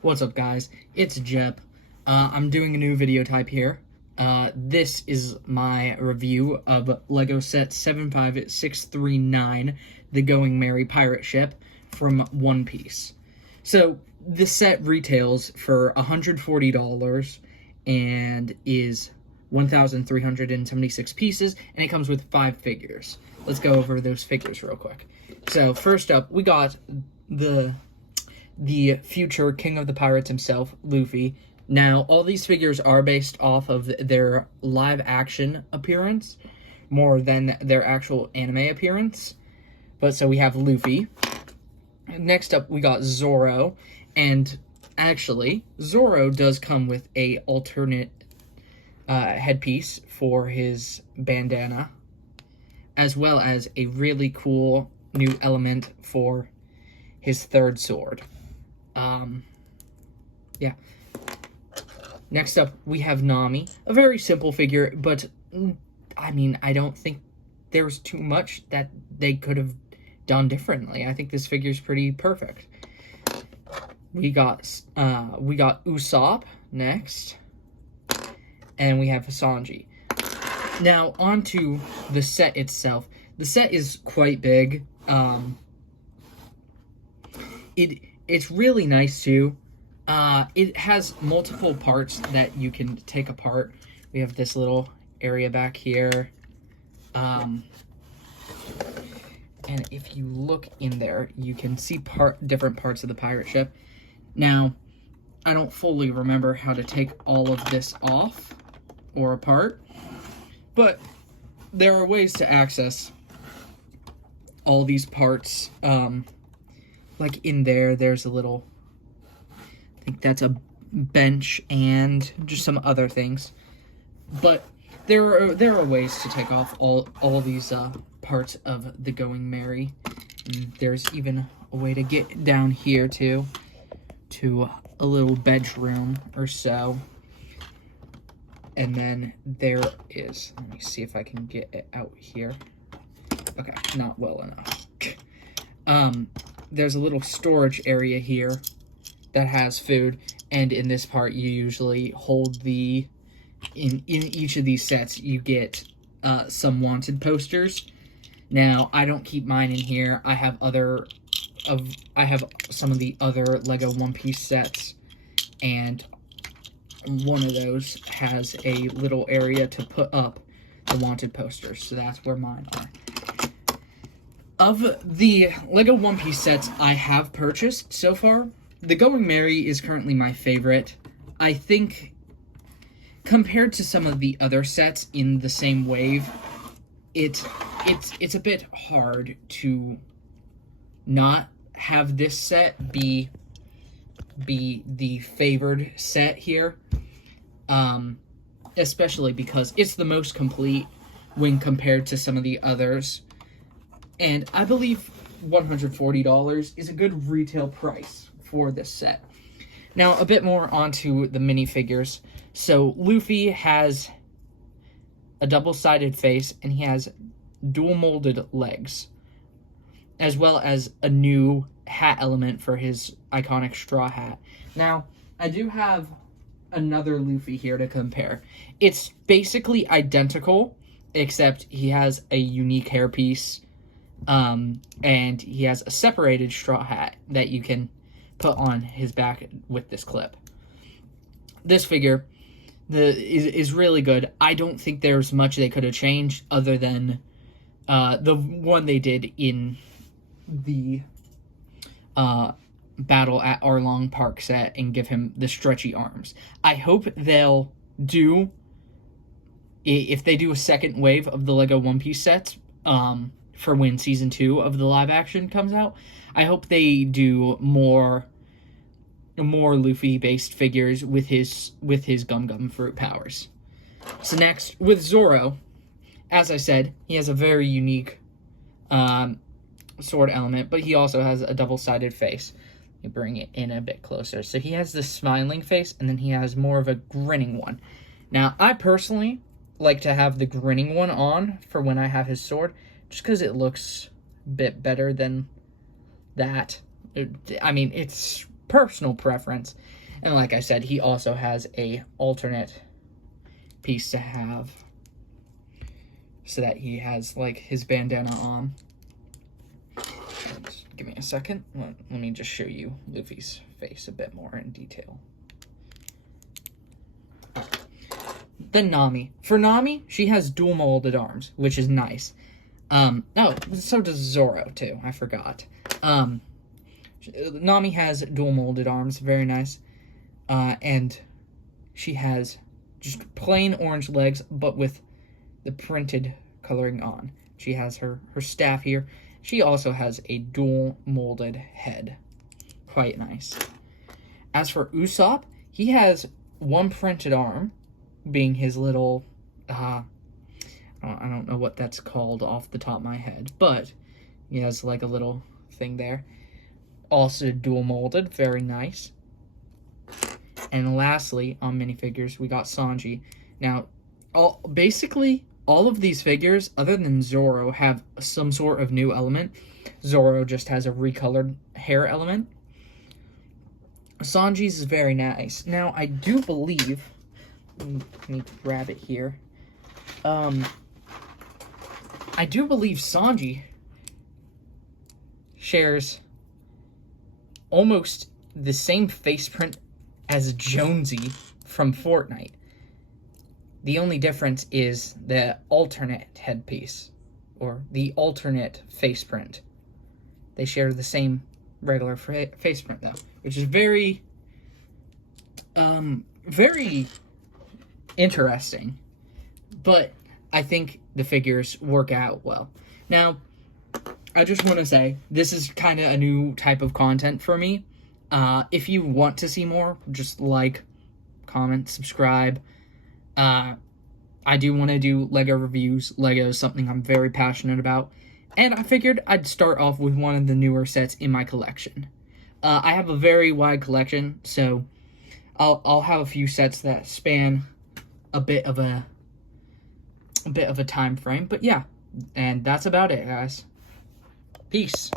What's up, guys? It's Jep. I'm doing a new video type here. This is my review of LEGO set 75639, the Going Merry pirate ship from One Piece. So, this set retails for $140 and is 1,376 pieces, and it comes with 5 figures. Let's go over those figures real quick. So, first up, we got the future King of the Pirates himself, Luffy. Now, all these figures are based off of their live-action appearance more than their actual anime appearance. But so we have Luffy. Next up, we got Zoro. And actually, Zoro does come with a alternate headpiece for his bandana, as well as a really cool new element for his third sword. Yeah. Next up, we have Nami. A very simple figure, but, I mean, I don't think there's too much that they could have done differently. I think this figure's pretty perfect. We got Usopp next, and we have Sanji. Now, onto the set itself. The set is quite big. It's really nice, too. It has multiple parts that you can take apart. We have this little area back here. And if you look in there, you can see different parts of the pirate ship. Now, I don't fully remember how to take all of this off or apart, but there are ways to access all these parts. Like in there's a little, I think that's a bench and just some other things. But there are ways to take off all these parts of the Going Merry. And there's even a way to get down here too, to a little bedroom or so. And then there is, let me see if I can get it out here. Okay, not well enough. There's a little storage area here that has food, and in this part you usually hold in each of these sets you get some wanted posters. Now, I don't keep mine in here. I have some of the other LEGO One Piece sets, and one of those has a little area to put up the wanted posters, so that's where mine are. Of the LEGO One Piece sets I have purchased so far, the Going Merry is currently my favorite. I think, compared to some of the other sets in the same wave, it's a bit hard to not have this set be the favored set here. Especially because it's the most complete when compared to some of the others. And I believe $140 is a good retail price for this set. Now, a bit more onto the minifigures. So, Luffy has a double-sided face, and he has dual-molded legs, as well as a new hat element for his iconic straw hat. Now, I do have another Luffy here to compare. It's basically identical, except he has a unique hairpiece, and he has a separated straw hat that you can put on his back with this clip. This figure is really good. I don't think there's much they could have changed other than the one they did in the Battle at Arlong Park set and give him the stretchy arms. I hope they'll do, if they do a second wave of the LEGO One Piece sets, for when Season 2 of the live action comes out, I hope they do more Luffy-based figures with his Gum Gum Fruit powers. So next, with Zoro, as I said, he has a very unique sword element, but he also has a double-sided face. Let me bring it in a bit closer. So he has this smiling face, and then he has more of a grinning one. Now, I personally like to have the grinning one on for when I have his sword, just because it looks a bit better than that. I mean, it's personal preference. And like I said, he also has a alternate piece to have, so that he has like his bandana on. And give me a second. Let me just show you Luffy's face a bit more in detail. Then Nami. For Nami, she has dual molded arms, which is nice. Oh, so does Zoro too. I forgot. Nami has dual molded arms, very nice. And she has just plain orange legs, but with the printed coloring on. She has her staff here. She also has a dual molded head. Quite nice. As for Usopp, he has one printed arm, being his little, I don't know what that's called off the top of my head, but he has like a little thing there. Also dual molded, very nice. And lastly, on minifigures, we got Sanji. Now, basically, all of these figures, other than Zoro, have some sort of new element. Zoro just has a recolored hair element. Sanji's is very nice. Now, I do believe... Let me grab it here. I do believe Sanji shares almost the same face print as Jonesy from Fortnite. The only difference is the alternate headpiece, or the alternate face print. They share the same regular face print, though, which is very, very interesting. But I think the figures work out well. Now, I just want to say, this is kind of a new type of content for me. If you want to see more, just like, comment, subscribe. I do want to do LEGO reviews. LEGO is something I'm very passionate about. And I figured I'd start off with one of the newer sets in my collection. I have a very wide collection, so I'll have a few sets that span a bit of a time frame. But yeah, and that's about it, guys. Peace.